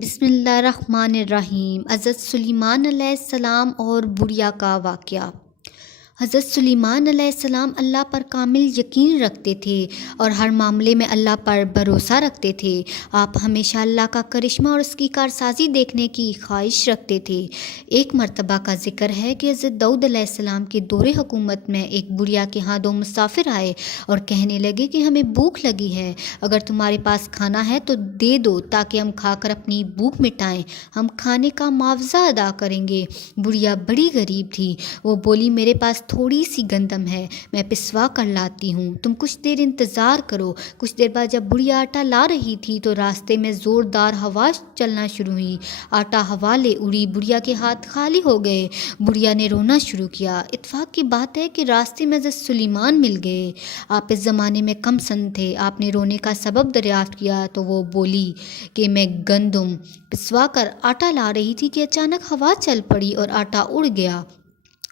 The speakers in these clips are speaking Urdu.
بسم اللہ الرحمن الرحیم۔ حضرت سلیمان علیہ السلام اور بڑھیا کا واقعہ۔ حضرت سلیمان علیہ السلام اللہ پر کامل یقین رکھتے تھے اور ہر معاملے میں اللہ پر بھروسہ رکھتے تھے۔ آپ ہمیشہ اللہ کا کرشمہ اور اس کی کارسازی دیکھنے کی خواہش رکھتے تھے۔ ایک مرتبہ کا ذکر ہے کہ حضرت داؤد علیہ السلام کے دور حکومت میں ایک بڑھیا کے ہاں 2 مسافر آئے اور کہنے لگے کہ ہمیں بھوک لگی ہے، اگر تمہارے پاس کھانا ہے تو دے دو تاکہ ہم کھا کر اپنی بھوک مٹائیں، ہم کھانے کا معاوضہ ادا کریں گے۔ بڑھیا بڑی غریب تھی، وہ بولی میرے پاس تھوڑی سی گندم ہے، میں پسوا کر لاتی ہوں، تم کچھ دیر انتظار کرو۔ کچھ دیر بعد جب بڑھیا آٹا لا رہی تھی تو راستے میں زوردار ہوا چلنا شروع ہوئی، آٹا ہوا لے اڑی، بڑھیا کے ہاتھ خالی ہو گئے۔ بڑھیا نے رونا شروع کیا۔ اتفاق کی بات ہے کہ راستے میں حضرت سلیمان مل گئے۔ آپ اس زمانے میں کم سن تھے۔ آپ نے رونے کا سبب دریافت کیا تو وہ بولی کہ میں گندم پسوا کر آٹا لا رہی تھی کہ اچانک ہوا چل پڑی اور آٹا اڑ گیا۔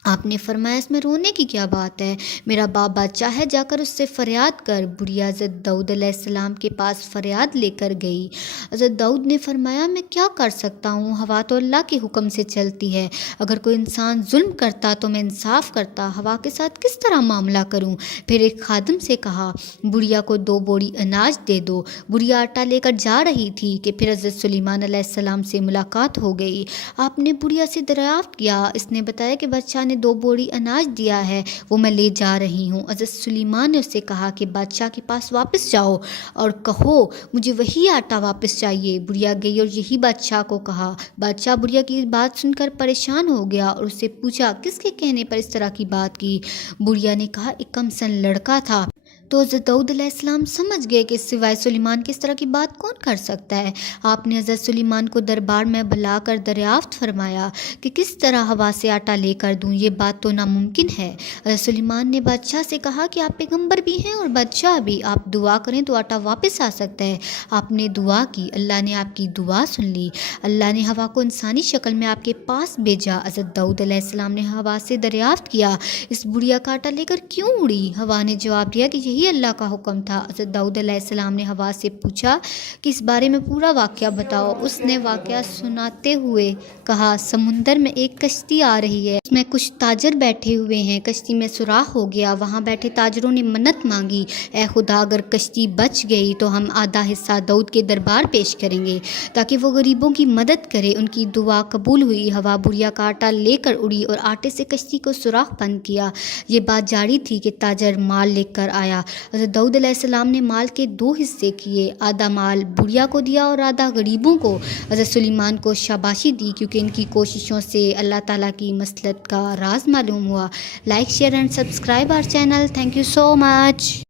آپ نے فرمایا اس میں رونے کی کیا بات ہے، میرا باپ بادشاہ ہے، جا کر اس سے فریاد کر۔ بڑھیا حضرت داؤد علیہ السلام کے پاس فریاد لے کر گئی۔ حضرت داؤد نے فرمایا میں کیا کر سکتا ہوں، ہوا تو اللہ کے حکم سے چلتی ہے، اگر کوئی انسان ظلم کرتا تو میں انصاف کرتا، ہوا کے ساتھ کس طرح معاملہ کروں۔ پھر ایک خادم سے کہا بڑھیا کو 2 بوری اناج دے دو۔ بڑھیا آٹا لے کر جا رہی تھی کہ پھر حضرت سلیمان علیہ السلام سے ملاقات ہو گئی۔ آپ نے بڑھیا سے دریافت کیا، اس نے بتایا کہ بادشاہ نے 2 بوری اناج دیا ہے، وہ میں لے جا رہی ہوں۔ حضرت سلیمان نے اسے کہا کہ بادشاہ کے پاس واپس جاؤ اور کہو مجھے وہی آٹا واپس چاہیے۔ بڑھیا گئی اور یہی بادشاہ کو کہا۔ بادشاہ بڑھیا کی بات سن کر پریشان ہو گیا اور اس سے پوچھا کس کے کہنے پر اس طرح کی بات کی۔ بڑھیا نے کہا ایک کم سن لڑکا تھا۔ تو حضرت داؤد علیہ السلام سمجھ گئے کہ سوائے سلیمان کی اس طرح کی بات کون کر سکتا ہے۔ آپ نے حضرت سلیمان کو دربار میں بلا کر دریافت فرمایا کہ کس طرح ہوا سے آٹا لے کر دوں، یہ بات تو ناممکن ہے۔ حضرت سلیمان نے بادشاہ سے کہا کہ آپ پیغمبر بھی ہیں اور بادشاہ بھی، آپ دعا کریں تو آٹا واپس آ سکتا ہے۔ آپ نے دعا کی، اللہ نے آپ کی دعا سن لی، اللہ نے ہوا کو انسانی شکل میں آپ کے پاس بھیجا۔ حضرت داؤد علیہ السلام نے ہوا سے دریافت کیا اس بڑھیا کا آٹا لے کر کیوں اڑی۔ ہوا نے جواب دیا کہ یہی اللہ کا حکم تھا۔ حضرت داؤد علیہ السلام نے ہوا سے پوچھا کہ اس بارے میں پورا واقعہ بتاؤ۔ اس نے واقعہ سناتے ہوئے کہا سمندر میں ایک کشتی آ رہی ہے، اس میں کچھ تاجر بیٹھے ہوئے ہیں، کشتی میں سوراخ ہو گیا، وہاں بیٹھے تاجروں نے منت مانگی، اے خدا اگر کشتی بچ گئی تو ہم آدھا حصہ داؤد کے دربار پیش کریں گے تاکہ وہ غریبوں کی مدد کرے۔ ان کی دعا قبول ہوئی، ہوا بڑھیا کا آٹا لے کر اڑی اور آٹے سے کشتی کو سوراخ بند کیا۔ یہ بات جاری تھی کہ تاجر مال لے کر آیا۔ حضرت داؤد علیہ السلام نے مال کے 2 حصے کیے، آدھا مال بڑھیا کو دیا اور آدھا غریبوں کو۔ حضرت سلیمان کو شاباشی دی کیونکہ ان کی کوششوں سے اللہ تعالیٰ کی مصلحت کا راز معلوم ہوا۔ Like, share and subscribe our channel. Thank you so much.